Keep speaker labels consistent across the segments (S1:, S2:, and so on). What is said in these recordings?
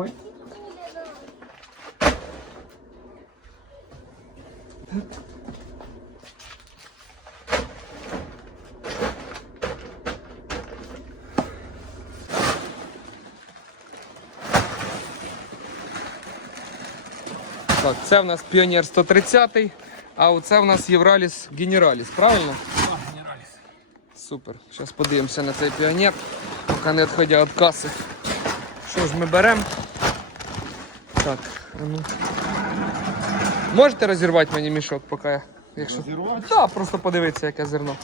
S1: Ой. Так, це в нас Піонер 130, а оце в нас Євраліс Генераліс, правильно? Супер. Зараз подивимося на цей піонер, поки не відходя від каси. Що ж ми беремо? Так, ну. Можете розірвати мені мішок, поки я. Якщо...
S2: Розірвати?
S1: Так, да, просто подивитися, яке зерно.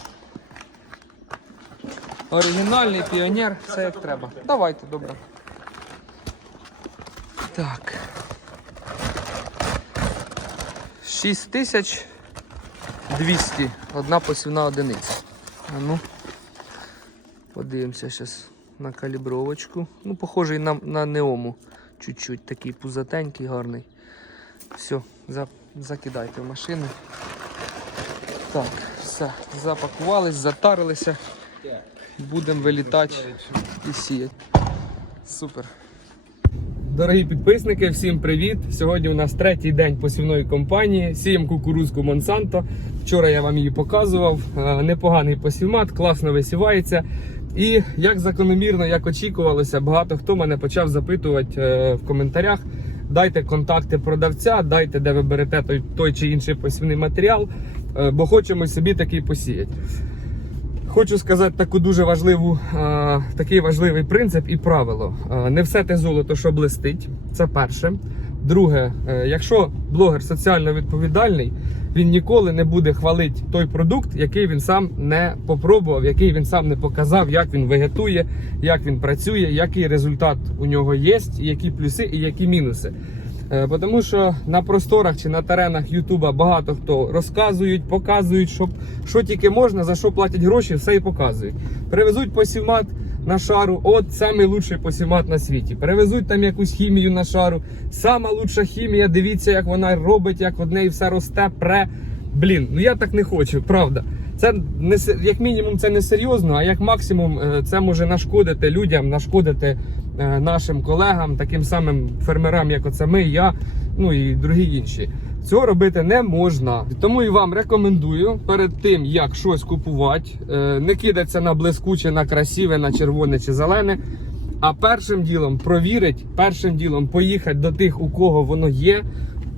S1: Оригінальний піонер, все як треба. Давайте, добре. Так. 6200. Одна посівна одиниця. А ну. Подивимося зараз на калібровочку. Ну, похожий на, на неому. Чуть-чуть такий пузатенький, гарний. Все, за, закидайте в машину. Так, все, запакувались, затарилися. Будемо вилітати і сіяти. Супер. Дорогі підписники, всім привіт! Сьогодні у нас третій день посівної кампанії. Сіємо кукурузку Монсанто. Вчора я вам її показував. Е, Непоганий посівмат, класно висівається. І як закономірно, як очікувалося, багато хто мене почав запитувати е, в коментарях. Дайте контакти продавця, дайте, де ви берете той, той чи інший посівний матеріал, е, бо хочемо собі такий посіяти. Хочу сказати таку дуже важливу, е, такий важливий принцип і правило. Не все те золото, що блистить. Це перше. Друге, якщо блогер соціально відповідальний, він ніколи не буде хвалити той продукт, який він сам не попробував, який він сам не показав, як він вегетує, як він працює, який результат у нього є, які плюси і які мінуси. Е, Тому що на просторах чи на теренах Ютуба багато хто розказують, показують, що, що тільки можна, за що платять гроші, все і показують. Привезуть посівмат на шару, от самий лучший посівмат на світі. Перевезуть там якусь хімію на шару. Сама лучша хімія, дивіться, як вона робить, як в неї все росте, пре. Блін, ну я так не хочу, правда. Це не як мінімум це не серйозно, а як максимум е, це може нашкодити людям, нашкодити е, нашим колегам, таким самим фермерам, як оце ми, я, ну і другі інші. Цього робити не можна. Тому і вам рекомендую перед тим, як щось купувати, е, не кидатися на блискуче, на красиве, на червоне чи зелене. А першим ділом провірить, першим ділом поїхати до тих, у кого воно є,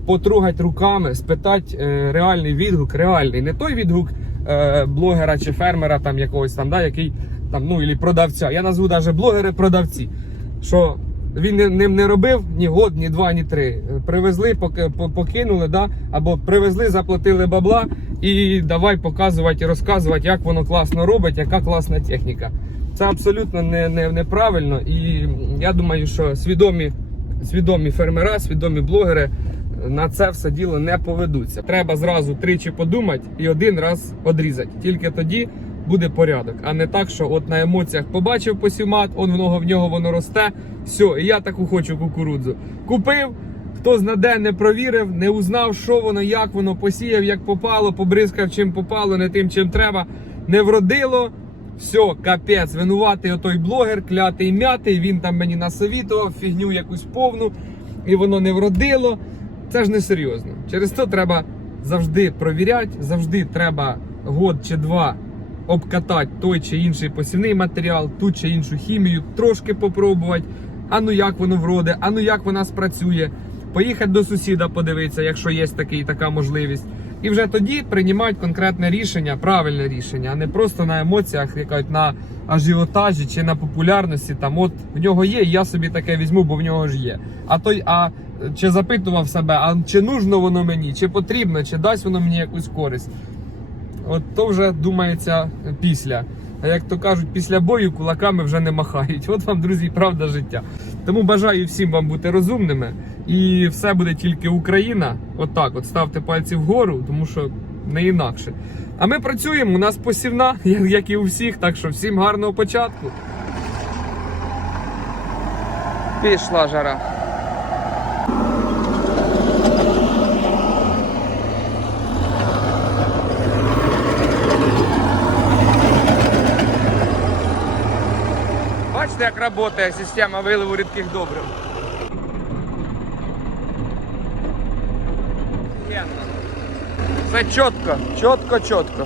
S1: потрогати руками, спитати е, реальний відгук, реальний, не той відгук е, блогера чи фермера, там якогось там, да, який там, ну і продавця. Я назву навіть блогери-продавці. Що він ним не робив ні год, ні два, ні три. Привезли, покинули, да? або привезли, заплатили бабла і давай показувати і розказувати, як воно класно робить, яка класна техніка. Це абсолютно не, не, неправильно. І я думаю, що свідомі, свідомі фермера, свідомі блогери на це все діло не поведуться. Треба зразу тричі подумати і один раз одрізати. Тільки тоді буде порядок, а не так, що от на емоціях побачив посівмат, он в нього в нього воно росте. Все, і я таку хочу кукурудзу. Купив. Хто знаде, не провірив, не узнав, що воно, як воно посіяв, як попало, побризкав чим попало, не тим, чим треба. Не вродило. Все, капець, винуватий отой блогер, клятий м'ятий, він там мені насовітував, фігню якусь повну, і воно не вродило. Це ж не серйозно. Через то треба завжди провіряти, завжди треба год чи два обкатати той чи інший посівний матеріал, ту чи іншу хімію, трошки попробувати. А ну як воно вроде, а ну як вона спрацює. Поїхати до сусіда подивитися, якщо є такий, така можливість. І вже тоді приймати конкретне рішення, правильне рішення, а не просто на емоціях, як на ажіотажі чи на популярності. Там от в нього є, я собі таке візьму, бо в нього ж є. А той, а чи запитував себе, а чи нужно воно мені, чи потрібно, чи дасть воно мені якусь користь. От то вже думається після. А як то кажуть, після бою кулаками вже не махають. От вам, друзі, правда життя. Тому бажаю всім вам бути розумними. І все буде тільки Україна. Отак, от, ставте пальці вгору, тому що не інакше. А ми працюємо, у нас посівна, як і у всіх. Так що всім гарного початку. Пішла жара. работает система вилову рідких добрив. Все четко, четко. чітко.